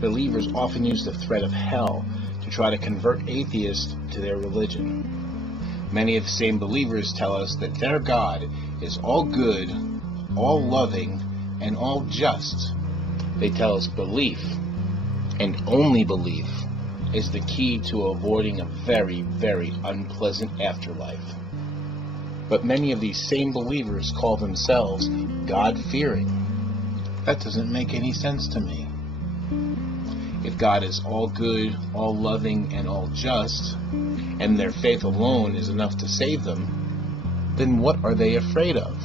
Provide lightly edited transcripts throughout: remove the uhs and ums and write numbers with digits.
Believers often use the threat of hell to try to convert atheists to their religion. Many of the same believers tell us that their God is all good, all loving, and all just. They tell us belief, and only belief, is the key to avoiding a very, very unpleasant afterlife. But many of these same believers call themselves God-fearing. That doesn't make any sense to me. If God is all good, all loving, and all just, and their faith alone is enough to save them, then what are they afraid of?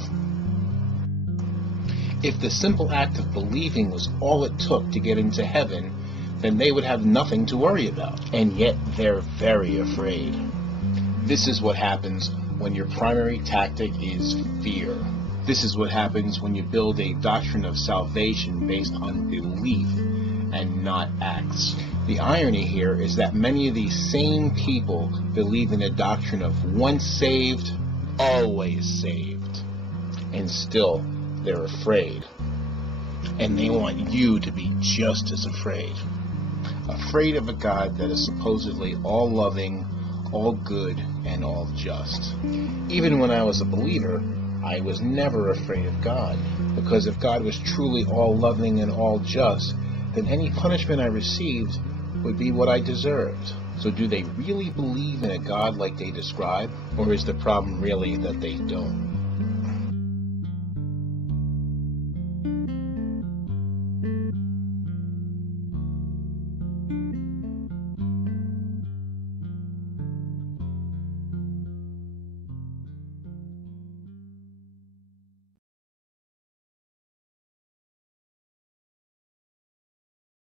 If the simple act of believing was all it took to get into heaven, then they would have nothing to worry about. And yet they're very afraid. This is what happens when your primary tactic is fear. This is what happens when you build a doctrine of salvation based on belief and not acts. The irony here is that many of these same people believe in a doctrine of once saved, always saved. And still, they're afraid. And they want you to be just as afraid. Afraid of a God that is supposedly all loving, all good, and all just. Even when I was a believer, I was never afraid of God, because if God was truly all loving and all just, then any punishment I received would be what I deserved. So do they really believe in a God like they describe, or is the problem really that they don't?